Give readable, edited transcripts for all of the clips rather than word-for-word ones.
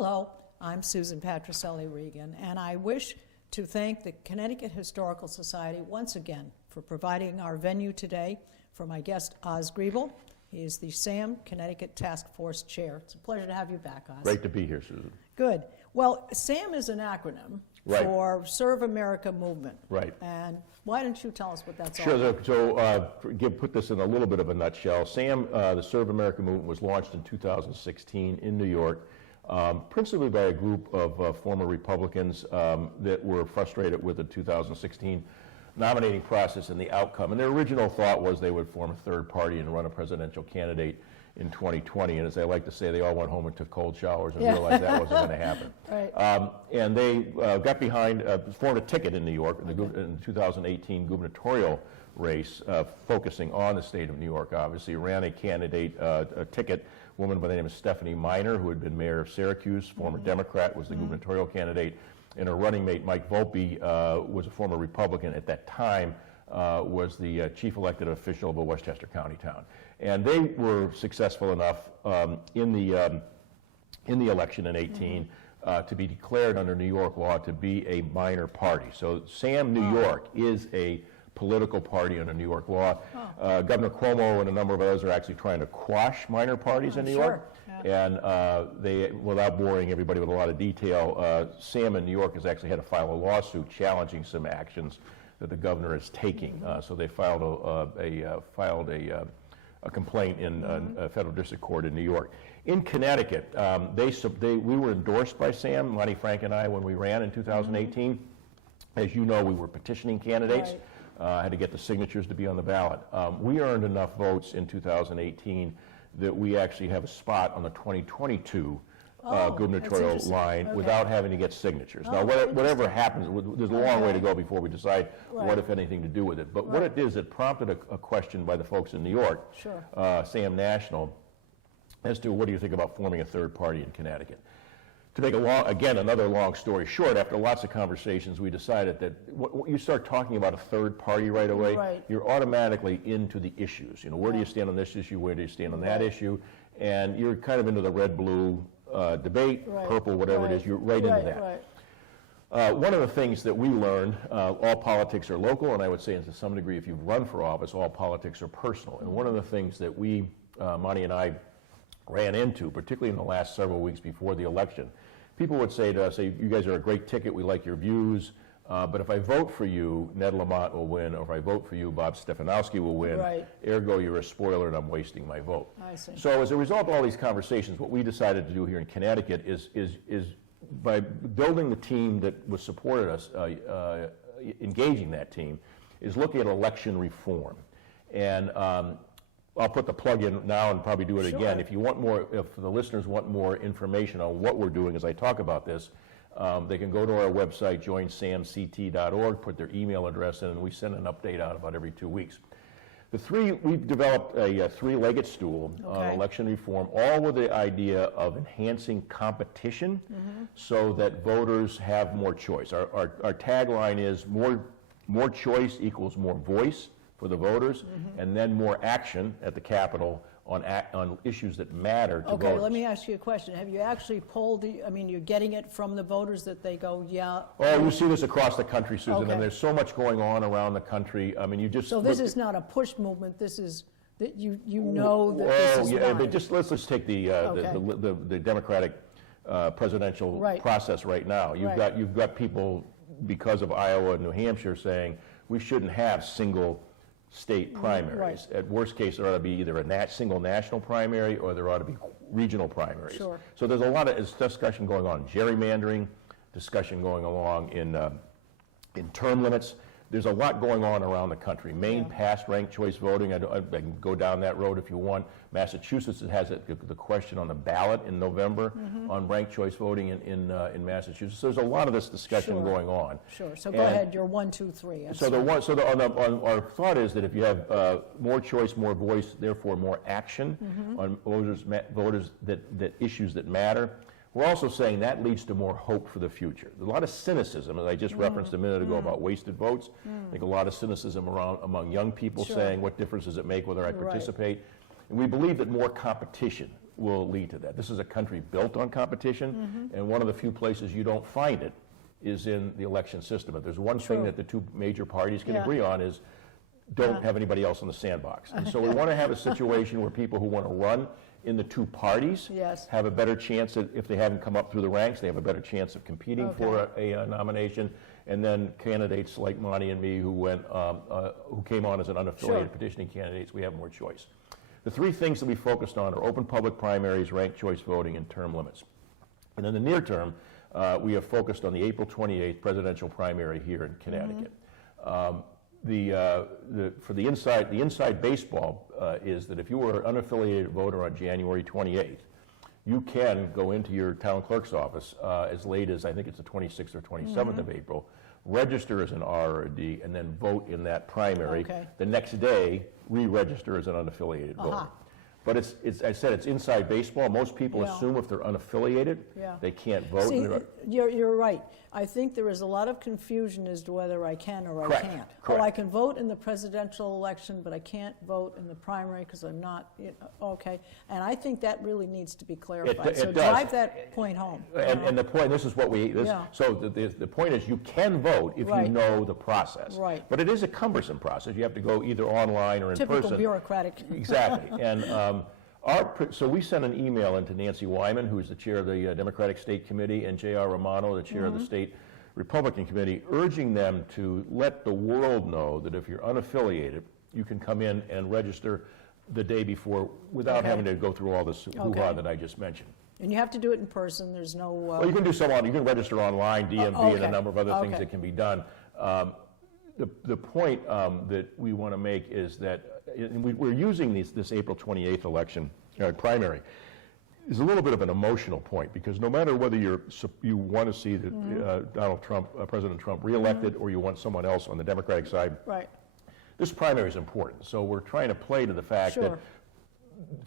Hello, I'm Susan Patricelli-Regan, and I wish to thank the Connecticut Historical Society once again for providing our venue today for my guest, Oz Griebel. He is the SAM Connecticut Task Force Chair. It's a pleasure to have you back, Oz. Great to be here, Susan. Good. Well, SAM is an acronym for Serve America Movement. Right. And why don't you tell us what that's all Sure. about? So, put this in a little bit of a nutshell. SAM, the Serve America Movement, was launched in 2016 in New York, principally by a group of former Republicans that were frustrated with the 2016 nominating process and the outcome. And their original thought was they would form a third party and run a presidential candidate in 2020. And as I like to say, they all went home and took cold showers and realized that wasn't going to happen. Right. And they got behind, formed a ticket in New York in the 2018 gubernatorial race, focusing on the state of New York, obviously. Ran a candidate, a ticket, a woman by the name of Stephanie Miner, who had been mayor of Syracuse, former Democrat, was the gubernatorial candidate. And her running mate, Mike Volpe, was a former Republican at that time, was the chief elected official of a Westchester County town. And they were successful enough in the election in 18 to be declared under New York law to be a minor party. So SAM New York is a political party under New York law. Governor Cuomo and a number of others are actually trying to quash minor parties in New York. And they, without boring everybody with a lot of detail, SAM in New York has actually had to file a lawsuit challenging some actions that the governor is taking. So they filed a complaint in a federal district court in New York. In Connecticut, we were endorsed by SAM, Lonnie Frank and I, when we ran in 2018. As you know, we were petitioning candidates. Had to get the signatures to be on the ballot. We earned enough votes in 2018 that we actually have a spot on the 2022 gubernatorial line without having to get signatures. Now, whatever happens, there's a long way to go before we decide what, if anything, to do with it. But what it is, it prompted a question by the folks in New York, SAM National, as to what do you think about forming a third party in Connecticut. To make another long story short, after lots of conversations, we decided that you start talking about a third party right away, you're automatically into the issues. You know, where do you stand on this issue? Where do you stand on that issue? And you're kind of into the red-blue debate, purple, whatever it is. You're right into that. One of the things that we learned, all politics are local, and I would say to some degree, if you've run for office, all politics are personal. And one of the things that we, Monty and I, ran into, particularly in the last several weeks before the election, people would say to us, you guys are a great ticket, we like your views, but if I vote for you, Ned Lamont will win, or if I vote for you, Bob Stefanowski will win, ergo you're a spoiler and I'm wasting my vote. I see. So as a result of all these conversations, what we decided to do here in Connecticut is by building the team that was supported us, engaging that team, is looking at election reform. And I'll put the plug in now and probably do it again. If you want more, if the listeners want more information on what we're doing as I talk about this, they can go to our website, joinsamct.org, put their email address in, and we send an update out about every 2 weeks. We've developed a three-legged stool on election reform, all with the idea of enhancing competition so that voters have more choice. Our tagline is more choice equals more voice for the voters, and then more action at the Capitol on issues that matter to voters. Let me ask you a question. Have you actually polled, you're getting it from the voters that they go, Oh, you see this across the country, Susan, and there's so much going on around the country. So this is not a push movement, this is that you know that this is but let's take the Democratic presidential process right now. You've got people, because of Iowa and New Hampshire, saying we shouldn't have single state primaries. At worst case, there ought to be either a single national primary or there ought to be regional primaries. So there's a lot of discussion going on, gerrymandering, discussion going along in term limits. There's a lot going on around the country. Maine passed ranked choice voting. I can go down that road if you want. Massachusetts has the question on the ballot in November on ranked choice voting in Massachusetts. So there's a lot of this discussion going on. So go ahead, you're 1, 2, 3. Our thought is that if you have more choice, more voice, therefore more action on voters that issues that matter. We're also saying that leads to more hope for the future. There's a lot of cynicism, as I just referenced a minute ago about wasted votes. I think a lot of cynicism among young people saying, what difference does it make whether I participate? And we believe that more competition will lead to that. This is a country built on competition, and one of the few places you don't find it is in the election system. If there's one thing that the two major parties can agree on is don't have anybody else in the sandbox. And so we want to have a situation where people who want to run in the two parties have a better chance, if they haven't come up through the ranks, they have a better chance of competing for a nomination. And then candidates like Monty and me who came on as an unaffiliated petitioning candidates, we have more choice. The three things that we focused on are open public primaries, ranked choice voting, and term limits. And in the near term, we have focused on the April 28th presidential primary here in Connecticut. For the inside baseball is that if you were an unaffiliated voter on January 28th, you can go into your town clerk's office as late as, I think it's the 26th or 27th of April, register as an R or a D, and then vote in that primary. The next day, re-register as an unaffiliated voter. But I said it's inside baseball. Most people assume if they're unaffiliated, they can't vote. See, you're right. I think there is a lot of confusion as to whether I can or I can't. Correct. Oh, I can vote in the presidential election, but I can't vote in the primary because I'm not, okay. And I think that really needs to be clarified. So drive that point home. And the point, this is what so the point is you can vote if you know the process. Right. But it is a cumbersome process. You have to go either online or in person. Typical bureaucratic. Exactly. And so we sent an email into Nancy Wyman, who is the chair of the Democratic State Committee, and J.R. Romano, the chair of the State Republican Committee, urging them to let the world know that if you're unaffiliated, you can come in and register the day before without having to go through all this hoo-ha that I just mentioned. And you have to do it in person. There's no... well, you can do some on. You can register online, DMV, and a number of other things that can be done. The point that we want to make is that we're using this April 28th election primary is a little bit of an emotional point, because no matter whether you want to see Donald Trump, President Trump, reelected, or you want someone else on the Democratic side, this primary is important. So we're trying to play to the fact that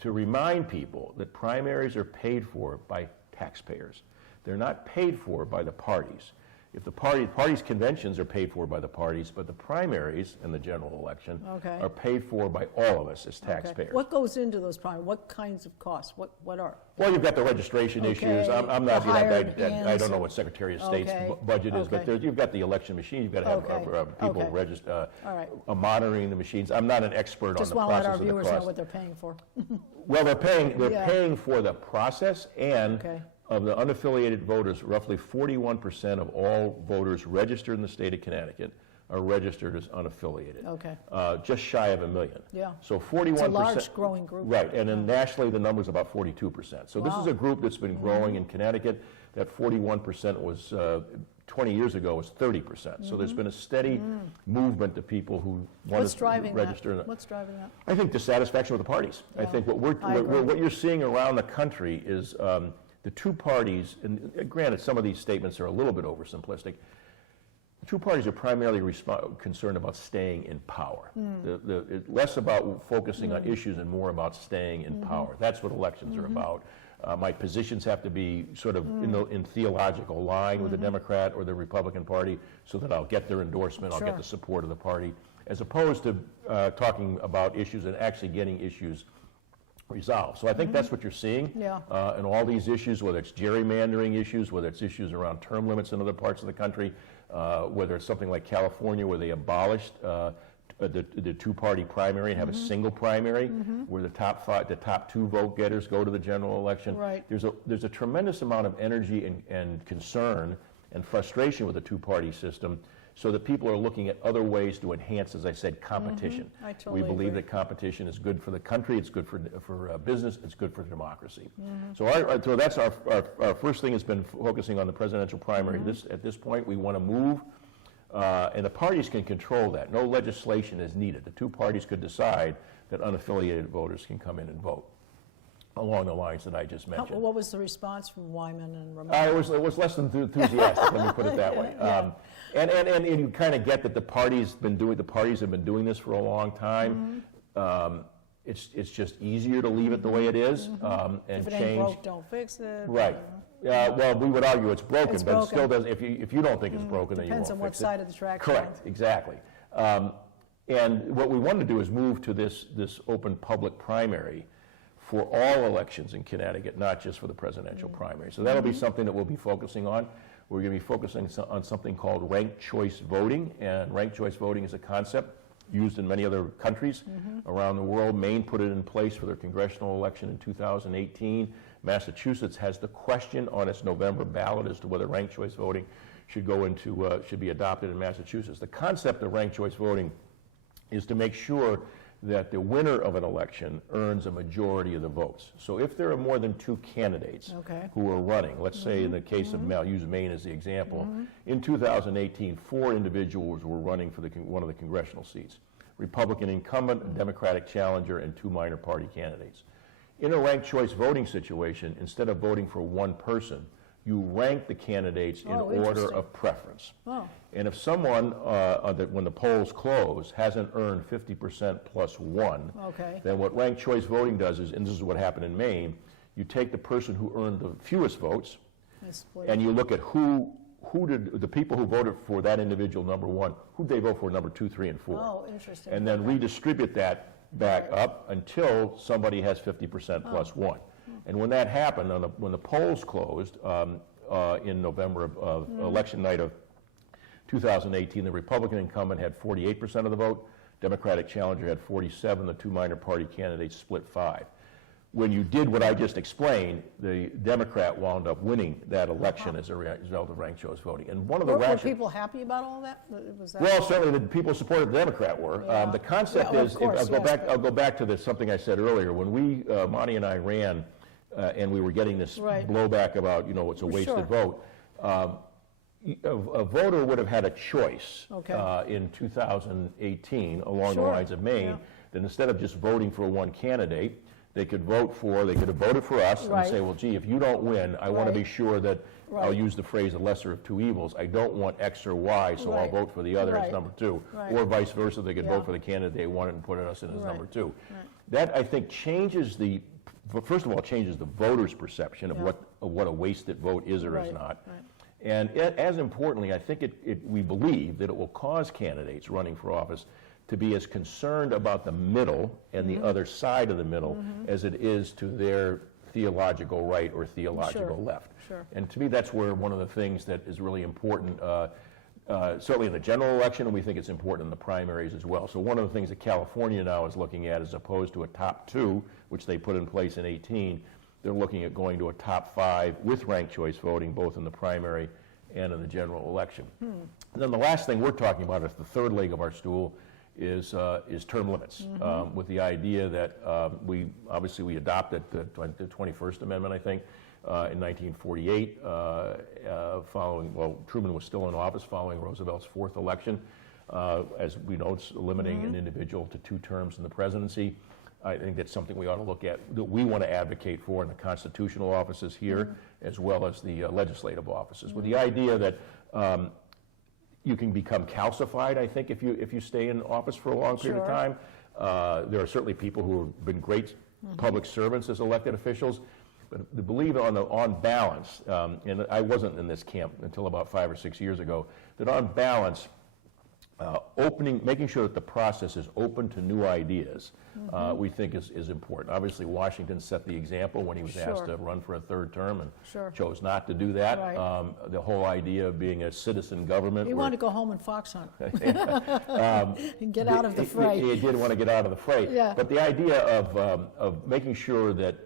to remind people that primaries are paid for by taxpayers. They're not paid for by the parties. If the parties' conventions are paid for by the parties, but the primaries and the general election are paid for by all of us as taxpayers. What goes into those primaries? What kinds of costs? What are? Well, you've got the registration issues. I'm not. I don't know what Secretary of State's budget is, but you've got the election machine. You've got to have people register, monitoring the machines. I'm not an expert on the process of the cost. Just want to let our viewers know what they're paying for. Well, they're paying for the process and. Of the unaffiliated voters, roughly 41% of all voters registered in the state of Connecticut are registered as unaffiliated. Just shy of 1 million. So 41%. It's a large growing group. Right, and then nationally the number is about 42%. So this is a group that's been growing in Connecticut. That 41% was 20 years ago was 30%. So there's been a steady movement to people who want to register. What's driving that? I think dissatisfaction with the parties. I think what you're seeing around the country is the two parties, and granted some of these statements are a little bit oversimplistic, the two parties are primarily concerned about staying in power. Less about focusing on issues and more about staying in power. That's what elections are about. My positions have to be sort of in theological line with the Democrat or the Republican Party so that I'll get their endorsement, I'll get the support of the party, as opposed to talking about issues and actually getting issues resolved. So I think that's what you're seeing in all these issues, whether it's gerrymandering issues, whether it's issues around term limits in other parts of the country, whether it's something like California where they abolished the two-party primary and have a single primary where the top two vote getters go to the general election. There's a tremendous amount of energy and concern and frustration with the two-party system, so that people are looking at other ways to enhance, as I said, competition. I totally we believe agree. that competition is good for the country, it's good for business, it's good for democracy. So that's our first thing has been focusing on the presidential primary. At this point, we want to move, and the parties can control that. No legislation is needed. The two parties could decide that unaffiliated voters can come in and vote along the lines that I just mentioned. What was the response from Wyman and Romano? It was less than enthusiastic, let me put it that way. And you kind of get that the parties have been doing this for a long time. It's just easier to leave it the way it is and if it change. Ain't broke, don't fix it. Right. Well, we would argue it's broken, but it still doesn't. If you don't think it's broken, then you won't fix it. Depends on what side of the track. Correct. Exactly. And what we want to do is move to this open public primary for all elections in Connecticut, not just for the presidential primary. So that'll be something that we'll be focusing on. We're going to be focusing on something called ranked choice voting, and ranked choice voting is a concept used in many other countries around the world. Maine put it in place for their congressional election in 2018. Massachusetts has the question on its November ballot as to whether ranked choice voting should be adopted in Massachusetts. The concept of ranked choice voting is to make sure that the winner of an election earns a majority of the votes. So if there are more than 2 candidates who are running, let's say in the case of I'll use Maine as the example, in 2018, 4 individuals were running for one of the congressional seats: Republican incumbent, a Democratic challenger, and 2 minor party candidates. In a ranked choice voting situation, instead of voting for one person, you rank the candidates in order of preference. And if someone, when the polls close, hasn't earned 50% plus 1, then what ranked choice voting does is, and this is what happened in Maine, you take the person who earned the fewest votes, and you look at who did the people who voted for that individual number 1, who'd they vote for number 2, 3, and 4? Oh, interesting. And then redistribute that back up until somebody has 50% plus 1. And when that happened, when the polls closed in November of election night of 2018, the Republican incumbent had 48% of the vote, Democratic challenger had 47, the 2 minor party candidates split 5. When you did what I just explained, the Democrat wound up winning that election as a result of ranked choice voting. And one of the Were people happy about all that? Well, certainly the people who supported the Democrat were. The concept is, I'll go back to something I said earlier. When Monty and I ran, and we were getting this blowback about, it's a wasted vote, a voter would have had a choice in 2018 along the lines of Maine, that instead of just voting for one candidate, they could have voted for us and say, well, gee, if you don't win, I want to be sure that, I'll use the phrase, the lesser of 2 evils. I don't want X or Y, so I'll vote for the other as number 2. Or vice versa, they could vote for the candidate they wanted and put us in as number 2. That, I think, first of all, changes the voter's perception of what a wasted vote is or is not. And as importantly, I think we believe that it will cause candidates running for office to be as concerned about the middle and the other side of the middle as it is to their theological right or theological left. And to me, that's where one of the things that is really important, certainly in the general election, and we think it's important in the primaries as well. So one of the things that California now is looking at, as opposed to a top 2, which they put in place in 18, they're looking at going to a top 5 with ranked choice voting, both in the primary and in the general election. And then the last thing we're talking about is the third leg of our stool, is term limits, with the idea that we adopted the 21st Amendment, I think, in 1948, Truman was still in office following Roosevelt's 4th election. As we know, it's limiting an individual to 2 terms in the presidency. I think that's something we ought to look at, that we want to advocate for in the constitutional offices here, as well as the legislative offices, with the idea that you can become calcified, I think, if you stay in office for a long period of time. There are certainly people who have been great public servants as elected officials, but to believe on balance, and I wasn't in this camp until about 5 or 6 years ago, that on balance, making sure that the process is open to new ideas, we think is important. Obviously, Washington set the example when he was asked to run for a 3rd term and chose not to do that. The whole idea of being a citizen government. He wanted to go home and fox hunt and get out of the fray. He did want to get out of the fray. But the idea of making sure that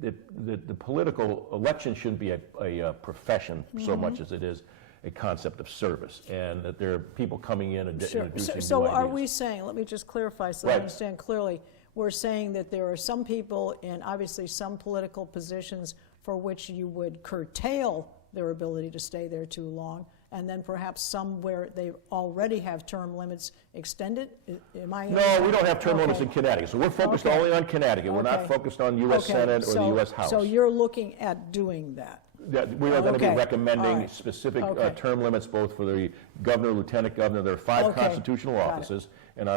the political election shouldn't be a profession so much as it is a concept of service, and that there are people coming in and introducing So new are ideas. we saying, let me just clarify so I understand clearly, we're saying that there are some people in obviously some political positions for which you would curtail their ability to stay there too long, and then perhaps some where they already have term limits extended? Am I? No, we don't have term limits in Connecticut, so we're focused only on Connecticut. We're not focused on U.S. Senate or the U.S. House. So you're looking at doing that? We are going to be recommending specific term limits, both for the governor, lieutenant governor. There are 5 constitutional offices, and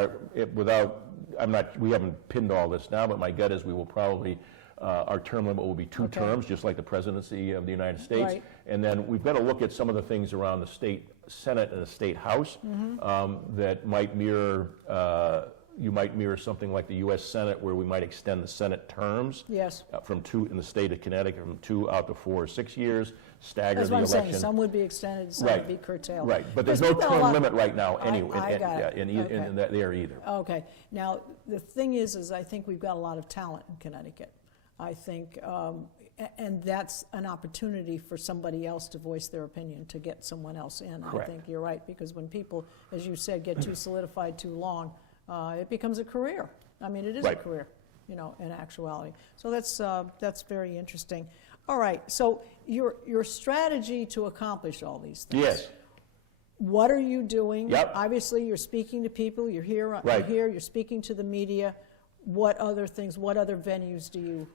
we haven't pinned all this now, but my gut is we will probably, our term limit will be 2 terms, just like the presidency of the United States. And then we've got to look at some of the things around the state Senate and the state House that might mirror you might mirror something like the U.S. Senate, where we might extend the Senate terms. Yes. From 2 in the state of Connecticut, from 2 out to 4 or 6 years, stagger That's the what I'm election. saying. Some would be extended, some would be curtailed. Right, but there's Because no we've got a term lot- limit right now anyway, I got it. in that there either. Okay. Now, the thing is I think we've got a lot of talent in Connecticut. I think, and that's an opportunity for somebody else to voice their opinion, to get someone else in. Correct. I think you're right, because when people, as you said, get too solidified too long, it becomes a career. I mean, it is a Right. career, in actuality. So that's very interesting. All right, so your strategy to accomplish all these things. Yes. What are you doing? Yep. Obviously, you're speaking to people, you're here, Right. you're speaking to the media. What other things, what other venues do you?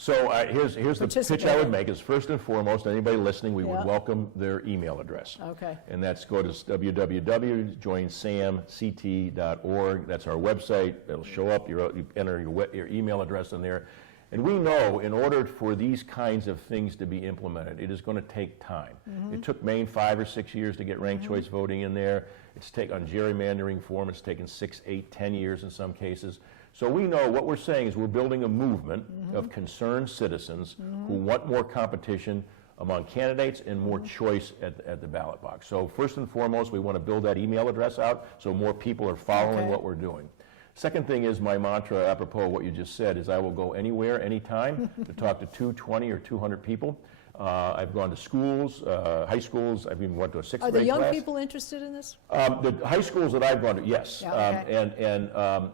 So here's the pitch I Participate. would make is, first and foremost, anybody listening, we would Yeah. welcome their email address. Okay. And that's go to www.joinsamct.org. That's our website. It'll show up. You enter your email address in there. And we know in order for these kinds of things to be implemented, it is going to take time. It took Maine 5 or 6 years to get ranked choice voting in there. It's taken on gerrymandering form, it's taken 6, 8, 10 years in some cases. So we know what we're saying is we're building a movement of concerned citizens who want more competition among candidates and more choice at the ballot box. So first and foremost, we want to build that email address out so more people are following Okay. what we're doing. Second thing is my mantra, apropos of what you just said, is I will go anywhere, anytime, to talk to 20 or 200 people. I've gone to schools, high schools. I've even went to a 6th Are grade the young class. people interested in this? The high schools that I've gone to, yes. Yeah, okay.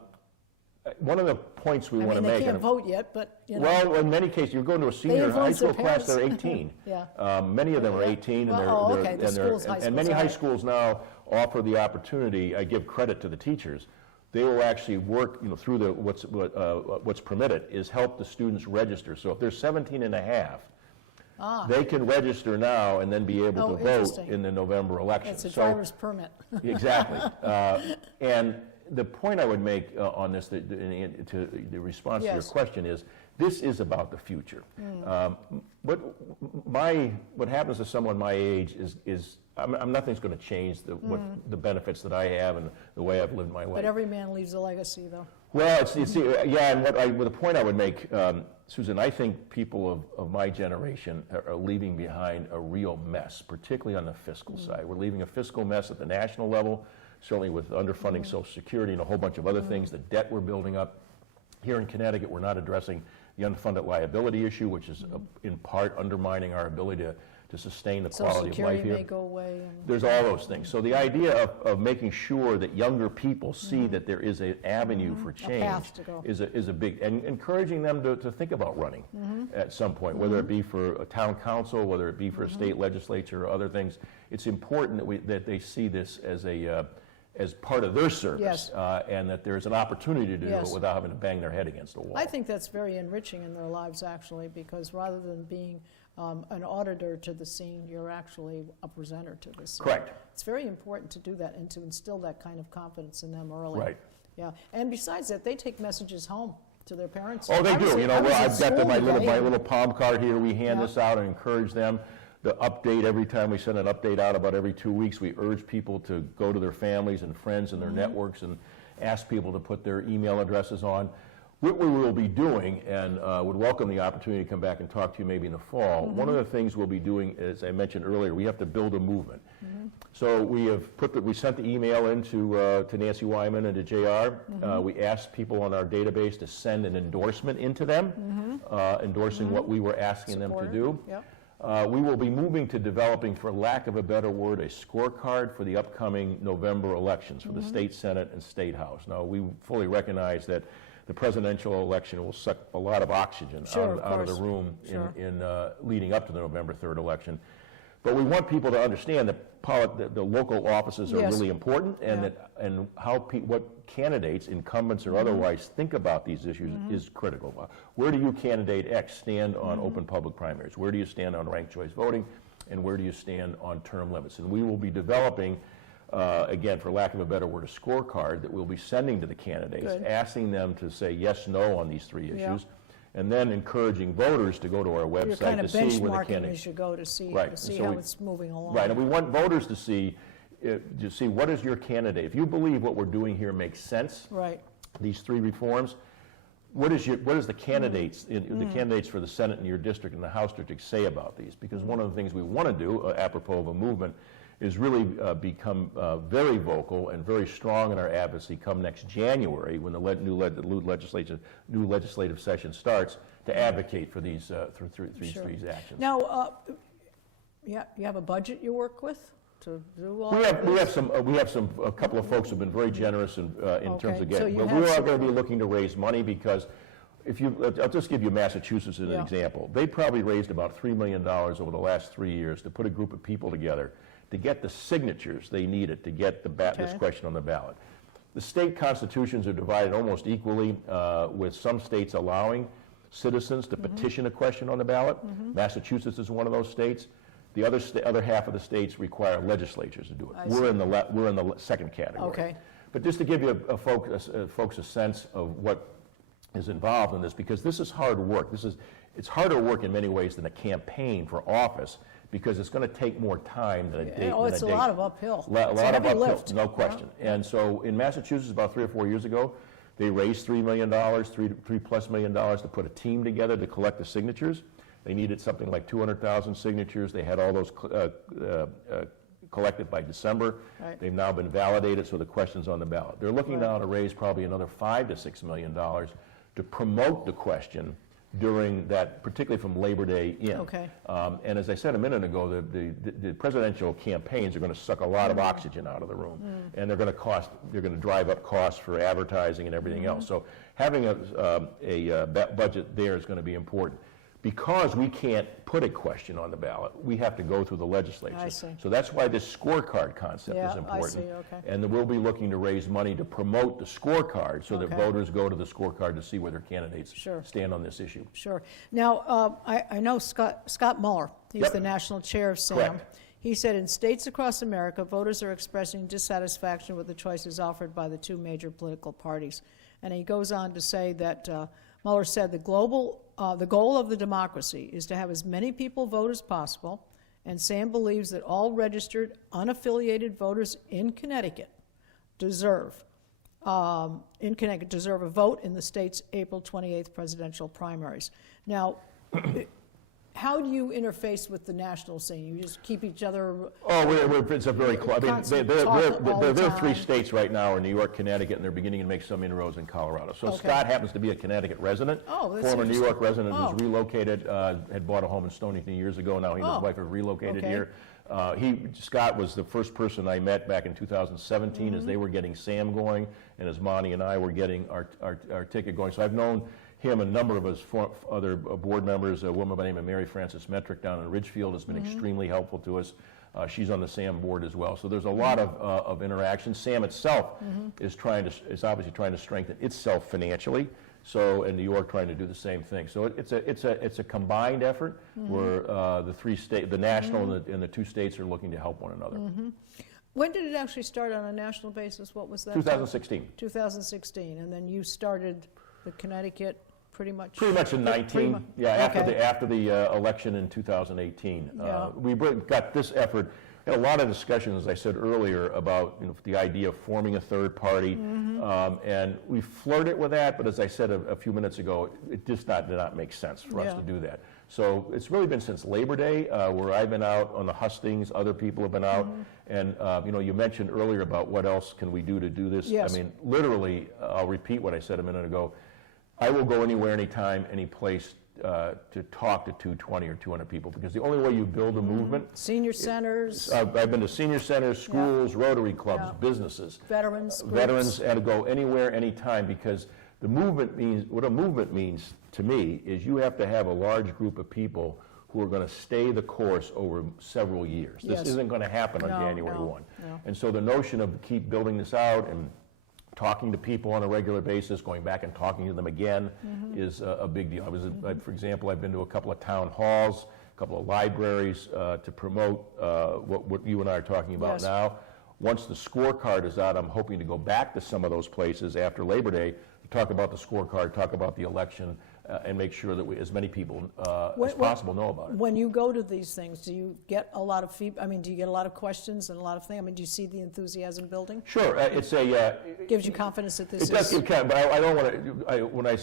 One of the points we I want to mean, they make. can't vote yet, but, Well, in many cases, you're going to a senior high influence their school class, they're parents. 18. Yeah. Many of them are Yeah. 18, and Well, they're, okay, and the they're- schools, high and many schools, high right. schools now offer the opportunity. I give credit to the teachers. They will actually work, through what's permitted is help the students register. So if they're 17 and a half, they can register now and then be able Oh, to vote interesting. in the November election. It's a So- driver's permit. Exactly. And the point I would make on this, to the response to your Yes. question is, this is about the future. What happens to someone my age is nothing's going to change the benefits that I have and the way I've lived my life. But every man leaves a legacy, though. Well, yeah, and the point I would make, Susan, I think people of my generation are leaving behind a real mess, particularly on the fiscal side. We're leaving a fiscal mess at the national level, certainly with underfunding Social Security and a whole bunch of other things, the debt we're building up. Here in Connecticut, we're not addressing the unfunded liability issue, which is in part undermining our ability to sustain the Social quality of life Security here. may go away. There's all those things. So the idea of making sure that younger people see that there is an avenue for change path to go. is a big, and encouraging them to think about running at some point, whether it be for a town council, whether it be for a state legislature or other things. It's important that they see this as part of their service, Yes. and that there's an opportunity to do Yes. it without having to bang their head against a wall. I think that's very enriching in their lives, actually, because rather than being an auditor to the scene, you're actually a presenter to the scene. Correct. It's very important to do that and to instill that kind of confidence in them early. Right. Yeah, and besides that, they take messages home to their parents. Oh, they I was do. at- I was at I've got school my today, little palm card here. We hand Yeah. this out and encourage them. The update, every time we send an update out about every 2 weeks, we urge people to go to their families and friends and their networks and ask people to put their email addresses on. What we will be doing, and would welcome the opportunity to come back and talk to you maybe in the fall, one of the things we'll be doing, as I mentioned earlier, we have to build a movement. So we have we sent the email in to Nancy Wyman and to JR. We asked people on our database to send an endorsement into them, endorsing what we were asking them to Supporter. do. Yep. We will be moving to developing, for lack of a better word, a scorecard for the upcoming November elections for the state Senate and state House. Now, we fully recognize that the presidential election will suck a lot of oxygen Sure, out of the course. room Sure. in leading up to the November 3rd election. But we want people to understand that the local offices are Yes. really important, and Yeah. and what candidates, incumbents or otherwise, think about these issues is critical. Where do you, candidate X, stand on open public primaries? Where do you stand on ranked choice voting? And where do you stand on term limits? And we will be developing, again, for lack of a better word, a scorecard that we'll be sending to the candidates, Good. asking them to say yes, no on these 3 Yeah. issues, and then encouraging voters to go to our You're website kind to of see where the benchmarking candidates. as you go to see, Right, so how we- it's moving along. Right, and we want voters to see what is your candidate. If you believe what we're doing here makes sense, Right. these three reforms, what does the candidates, the candidates for the Senate in your district and the House district say about these? Because one of the things we want to do, apropos of a movement, is really become very vocal and very strong in our advocacy come next January when the new legislative session starts to advocate for these these actions. Now, you have a budget you work with to do all We have a couple of folks who've been very generous in terms of getting. So But we are going to be looking to raise money because I'll just give you Massachusetts as an example. They probably raised about $3 million over the last 3 years to put a group of people together to get the signatures they needed to get this question on the ballot. The state constitutions are divided almost equally, with some states allowing citizens to petition a question on the ballot. Massachusetts is one of those states. The other half of the states require legislatures to do it. We're in the second category. Okay. But just to give you folks a sense of what is involved in this, because this is hard work. It's harder work in many ways than a campaign for office, because it's going to take more time than a date. It's a lot of uphill. A lot It's a of heavy uphill, lift. no question. And so in Massachusetts, about 3 or 4 years ago, they raised $3 million, $3+ million to put a team together to collect the signatures. They needed something like 200,000 signatures. They had all those collected by December. Right. They've now been validated, so the question's on the ballot. They're looking now to raise probably another $5 to $6 million to promote the question during that, particularly from Labor Day in. Okay. And as I said a minute ago, the presidential campaigns are going to suck a lot of oxygen out of the room, and they're going to drive up costs for advertising and everything else. So having a budget there is going to be important. Because we can't put a question on the ballot, we have to go through the legislature. I see. So that's why this scorecard concept is I important. see, okay. And then we'll be looking to raise money to promote the scorecard so that voters go to the scorecard to see where their candidates stand on this issue. Sure. Now, I know Scott Muller, he's the national chair of SAM. Correct. He said in states across America, voters are expressing dissatisfaction with the choices offered by the two major political parties. And he goes on to say that Muller said the goal of the democracy is to have as many people vote as possible, and Sam believes that all registered, unaffiliated voters in Connecticut deserve a vote in the state's April 28th presidential primaries. Now, how do you interface with the national scene? You just keep each other... It's a very close... I mean, there are 3 states right now, in New York, Connecticut, and they're beginning to make some inroads in Colorado. So Scott happens to be a Connecticut resident, former New York resident who's relocated, had bought a home in Stonington years ago. Now he and his wife have relocated here. Scott was the first person I met back in 2017 as they were getting SAM going, and as Monty and I were getting our ticket going. So I've known him, a number of his other board members, a woman by the name of Mary Frances Metrick down in Ridgefield has been extremely helpful to us. She's on the SAM board as well. So there's a lot of interaction. SAM itself is obviously trying to strengthen itself financially. So, and New York trying to do the same thing. So it's a combined effort where the national and the 2 states are looking to help one another. When did it actually start on a national basis? What was that? 2016. 2016, and then you started the Connecticut pretty much in 19. After the election in 2018. We got this effort. Had a lot of discussions, as I said earlier, about the idea of forming a third party, and we flirted with that. But as I said a few minutes ago, it just did not make sense for us to do that. So it's really been since Labor Day where I've been out on the hustings. Other people have been out, and you mentioned earlier about what else can we do to do this. Yes. I mean, literally, I'll repeat what I said a minute ago. I will go anywhere, anytime, any place to talk to 220 or 200 people, because the only way you build a movement... Senior centers. I've been to senior centers, schools, Rotary clubs, businesses. Veterans groups. Veterans, and to go anywhere, anytime, because the movement means, what a movement means to me is you have to have a large group of people who are going to stay the course over several years. This isn't going to happen on January 1. No. And so the notion of keep building this out and talking to people on a regular basis, going back and talking to them again is a big deal. For example, I've been to a couple of town halls, a couple of libraries to promote what you and I are talking about now. Once the scorecard is out, I'm hoping to go back to some of those places after Labor Day to talk about the scorecard, talk about the election, and make sure that as many people When- as possible know about it. When you go to these things, do you get a lot of feedback? I mean, do you get a lot of questions and a lot of things? I mean, do you see the enthusiasm building? Sure, Gives you confidence that this it does is... give kind, but I don't want to.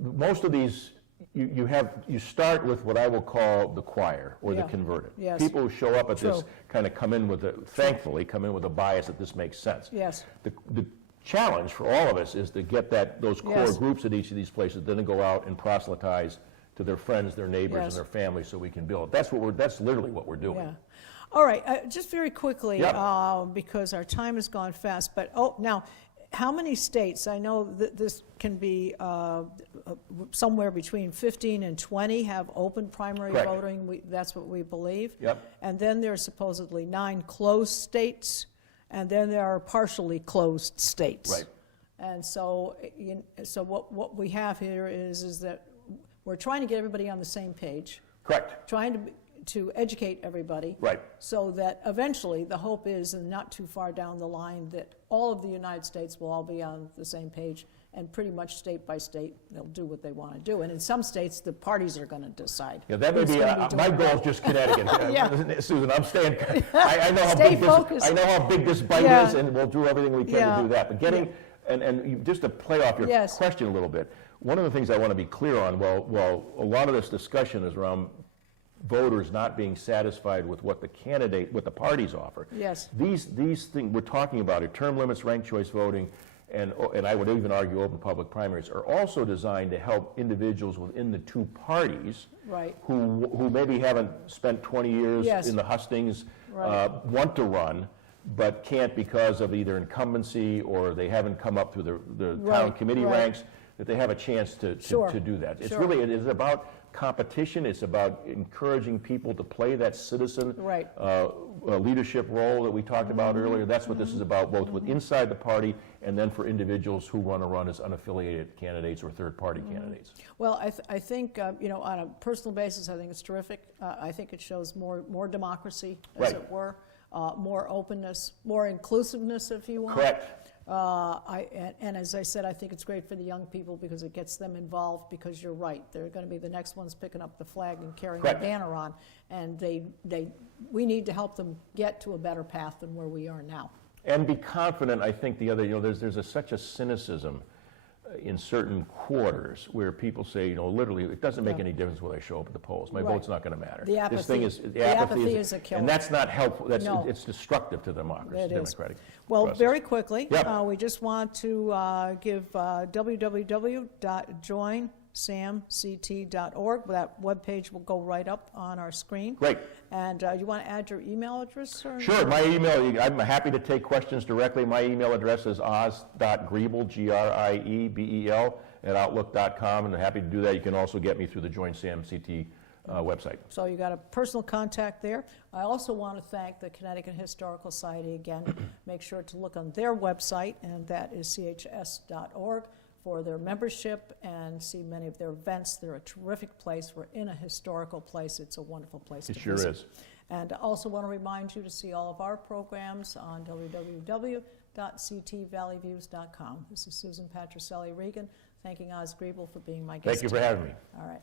Most of these, you start with what I will call the choir or the Yeah. converted. Yes. People who show up at this True. kind of come in with thankfully come in with a bias that this makes sense. Yes. The challenge for all of us is to get those core Yes. groups at each of these places, then to go out and proselytize to their friends, their neighbors, Yes. and their families, so we can build. That's literally what we're doing. Yeah. All right, just very quickly, Yep. because our time has gone fast, but, now, how many states, I know that this can be somewhere between 15 and 20 have open primary Correct. voting, that's what we believe. Yep. And then there are supposedly 9 closed states, and then there are partially closed states. Right. And so, so what we have here is that we're trying to get everybody on the same page, Correct. trying to educate everybody. Right. So that eventually, the hope is, and not too far down the line, that all of the United States will all be on the same page, and pretty much state by state, they'll do what they want to do. And in some states, the parties are going to decide. Yeah, that may who's be, gonna my doing goal is what. just Connecticut. Yeah. Susan, I'm staying, I know how Stay big focused. I know how big this bite Yeah. is, and we'll do everything we can Yeah. to do that. But just to play off your Yes. question a little bit, one of the things I want to be clear on, well, a lot of this discussion is around voters not being satisfied with what the parties offer. Yes. These things we're talking about, term limits, ranked choice voting, and I would even argue open public primaries, are also designed to help individuals within the two parties Right. who maybe haven't spent 20 years Yes. in the hustings, Right. want to run, but can't because of either incumbency or they haven't come up through the town Right, committee right. ranks, that they have a chance to Sure, do that. It's sure. really, it is about competition, it's about encouraging people to play that citizen Right. leadership role that we talked about earlier. That's what this is about, both with inside the party and then for individuals who want to run as unaffiliated candidates or third-party candidates. Well, I think, on a personal basis, I think it's terrific. I think it shows more democracy, as Right. it were, more openness, more inclusiveness, if you want. Correct. And as I said, I think it's great for the young people because it gets them involved, because you're right, they're going to be the next ones picking up the flag and carrying the Correct. banner on, and we need to help them get to a better path than where we are now. And be confident. I think the other, there's such a cynicism in certain quarters where people say, literally, it doesn't make Yeah. any difference whether I show up at the polls. My Right. vote's not going to matter. The This thing apathy- is, the apathy is a killer. and that's not helpful. No. It's destructive to democracy, It is. democratic Well, process. very quickly, Yep. we just want to give www.joinsamct.org. That webpage will go right up on our screen. Great. And you want to add your email address, sir? Sure, my email, I'm happy to take questions directly. My email address is oz.griebel, Griebel, @outlook.com, and I'm happy to do that. You can also get me through the Join Sam CT website. So you got a personal contact there. I also want to thank the Connecticut Historical Society again. Make sure to look on their website, and that is chs.org, for their membership and see many of their events. They're a terrific place. We're in a historical place. It's a wonderful place It to sure visit. is. And I also want to remind you to see all of our programs on www.ctvalleyviews.com. This is Susan Patricelli-Regan, thanking Oz Griebel for being my guest. Thank you for having me. All right.